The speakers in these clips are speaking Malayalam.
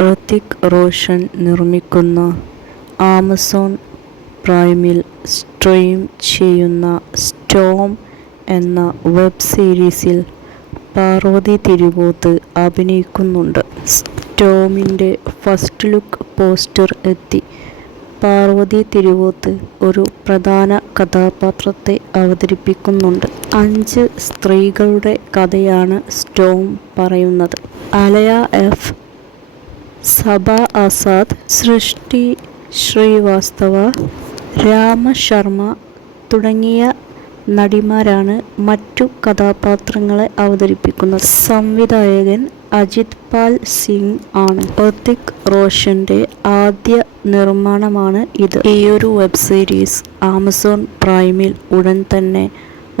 ഋതിക് റോഷൻ നിർമ്മിക്കുന്ന ആമസോൺ പ്രൈമിൽ സ്ട്രീം ചെയ്യുന്ന സ്റ്റോം എന്ന വെബ് സീരീസിൽ പാർവതി തിരുവോത്ത് അഭിനയിക്കുന്നുണ്ട്. സ്റ്റോമിൻ്റെ ഫസ്റ്റ് ലുക്ക് പോസ്റ്റർ എത്തി. പാർവതി തിരുവോത്ത് ഒരു പ്രധാന കഥാപാത്രത്തെ അവതരിപ്പിക്കുന്നുണ്ട്. 5 സ്ത്രീകളുടെ കഥയാണ് സ്റ്റോം പറയുന്നത്. അലയ എഫ്, സബ ആസാദ്, സൃഷ്ടി ശ്രീവാസ്തവ, രാമ ശർമ്മ തുടങ്ങിയ നടിമാരാണ് മറ്റു കഥാപാത്രങ്ങളെ അവതരിപ്പിക്കുന്നത്. സംവിധായകൻ അജിത് പാൽ സിംഗ് ആണ്. ഋതിക് റോഷന്റെ ആദ്യ നിർമ്മാണമാണ് ഇത്. ഈയൊരു വെബ് സീരീസ് ആമസോൺ പ്രൈമിൽ ഉടൻ തന്നെ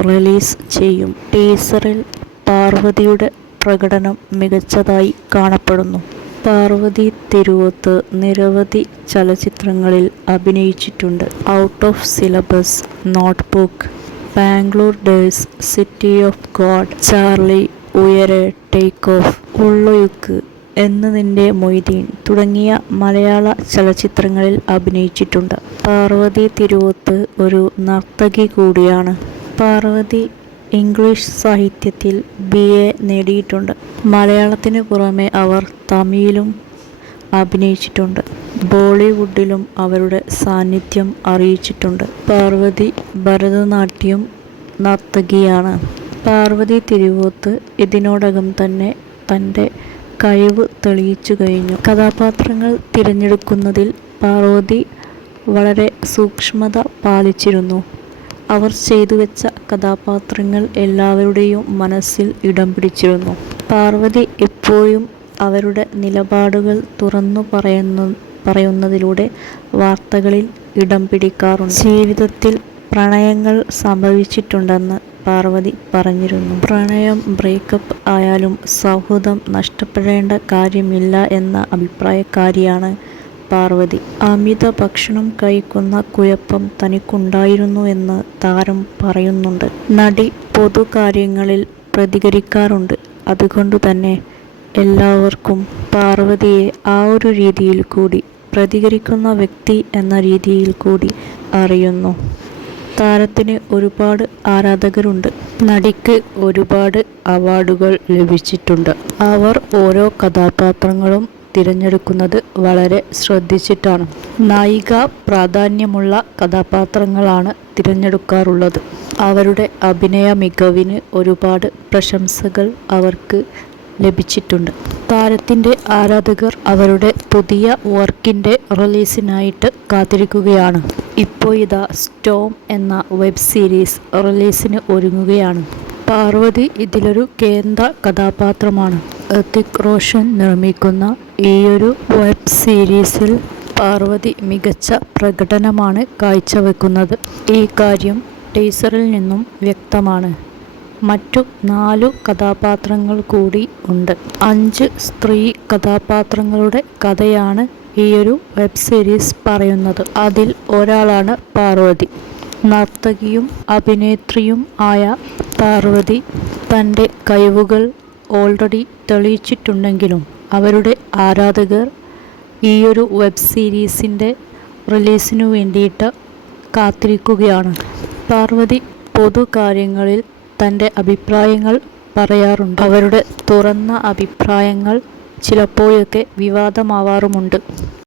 റിലീസ് ചെയ്യും. ടീസറിൽ പാർവതിയുടെ പ്രകടനം മികച്ചതായി കാണപ്പെടുന്നു. പാർവതി തിരുവോത്ത് നിരവധി ചലച്ചിത്രങ്ങളിൽ അഭിനയിച്ചിട്ടുണ്ട്. Out of syllabus, notebook, Bangalore days, city of God, Charlie, Uyare, take off, Ullozhukku, Ennu Ninte Moideen തുടങ്ങിയ മലയാള ചലച്ചിത്രങ്ങളിൽ അഭിനയിച്ചിട്ടുണ്ട്. പാർവതി തിരുവോത്ത് ഒരു നർത്തകി കൂടിയാണ്. പാർവതി ഇംഗ്ലീഷ് സാഹിത്യത്തിൽ BA നേടിയിട്ടുണ്ട്. മലയാളത്തിന് പുറമെ അവർ തമിഴിലും അഭിനയിച്ചിട്ടുണ്ട്. ബോളിവുഡിലും അവരുടെ സാന്നിധ്യം അറിയിച്ചിട്ടുണ്ട്. പാർവതി ഭരതനാട്യം നർത്തകിയാണ്. പാർവതി തിരുവോത്ത് ഇതിനോടകം തന്നെ തൻ്റെ കഴിവ് തെളിയിച്ചു കഴിഞ്ഞു. കഥാപാത്രങ്ങൾ തിരഞ്ഞെടുക്കുന്നതിൽ പാർവതി വളരെ സൂക്ഷ്മത പാലിച്ചിരുന്നു. അവർ ചെയ്തുവെച്ച കഥാപാത്രങ്ങൾ എല്ലാവരുടെയും മനസ്സിൽ ഇടം പിടിച്ചിരുന്നു. പാർവതി എപ്പോഴും അവരുടെ നിലപാടുകൾ തുറന്നു പറയുന്നതിലൂടെ വാർത്തകളിൽ ഇടം പിടിക്കാറുണ്ട്. ജീവിതത്തിൽ പ്രണയങ്ങൾ സംഭവിച്ചിട്ടുണ്ടെന്ന് പാർവതി പറഞ്ഞിരുന്നു. പ്രണയം ബ്രേക്കപ്പ് ആയാലും സൗഹൃദം നഷ്ടപ്പെടേണ്ട കാര്യമില്ല എന്ന അഭിപ്രായക്കാരിയാണ് പാർവതി. അമിത ഭക്ഷണം കഴിക്കുന്ന കുഴപ്പം തനിക്കുണ്ടായിരുന്നു എന്ന് താരം പറയുന്നുണ്ട്. നടി പൊതുകാര്യങ്ങളിൽ പ്രതികരിക്കാറുണ്ട്. അതുകൊണ്ടുതന്നെ എല്ലാവർക്കും പാർവതിയെ ആ ഒരു രീതിയിൽ കൂടി, പ്രതികരിക്കുന്ന വ്യക്തി എന്ന രീതിയിൽ കൂടി അറിയുന്നു. താരത്തിന് ഒരുപാട് ആരാധകരുണ്ട്. നടിക്ക് ഒരുപാട് അവാർഡുകൾ ലഭിച്ചിട്ടുണ്ട്. അവർ ഓരോ കഥാപാത്രങ്ങളും തിരഞ്ഞെടുക്കുന്നത് വളരെ ശ്രദ്ധിച്ചിട്ടാണ്. നായിക പ്രാധാന്യമുള്ള കഥാപാത്രങ്ങളാണ് തിരഞ്ഞെടുക്കാറുള്ളത്. അവരുടെ അഭിനയ മികവിന് ഒരുപാട് പ്രശംസകൾ അവർക്ക് ലഭിച്ചിട്ടുണ്ട്. താരത്തിൻ്റെ ആരാധകർ അവരുടെ പുതിയ വർക്കിൻ്റെ റിലീസിനായിട്ട് കാത്തിരിക്കുകയാണ്. ഇപ്പോൾ ഇതാ സ്റ്റോം എന്ന വെബ് സീരീസ് റിലീസിന് ഒരുങ്ങുകയാണ്. പാർവതി ഇതിലൊരു കേന്ദ്ര കഥാപാത്രമാണ്. ഋതിക് റോഷൻ നിർമ്മിക്കുന്ന ഈയൊരു വെബ് സീരീസിൽ പാർവതി മികച്ച പ്രകടനമാണ് കാഴ്ചവെക്കുന്നത്. ഈ കാര്യം ടീസറിൽ നിന്നും വ്യക്തമാണ്. മറ്റു 4 കഥാപാത്രങ്ങൾ കൂടി ഉണ്ട്. 5 സ്ത്രീ കഥാപാത്രങ്ങളുടെ കഥയാണ് ഈയൊരു വെബ് സീരീസ് പറയുന്നത്. അതിൽ ഒരാളാണ് പാർവതി. നർത്തകിയും അഭിനേത്രിയും ആയ പാർവതി തൻ്റെ കഴിവുകൾ ഓൾറെഡി തെളിയിച്ചിട്ടുണ്ടെങ്കിലും അവരുടെ ആരാധകർ ഈയൊരു വെബ് സീരീസിൻ്റെ റിലീസിനു വേണ്ടിയിട്ട് കാത്തിരിക്കുകയാണ്. പാർവതി പൊതുകാര്യങ്ങളിൽ തൻ്റെ അഭിപ്രായങ്ങൾ പറയാറുണ്ട്. അവരുടെ തുറന്ന അഭിപ്രായങ്ങൾ ചിലപ്പോഴൊക്കെ വിവാദമാവാറുമുണ്ട്.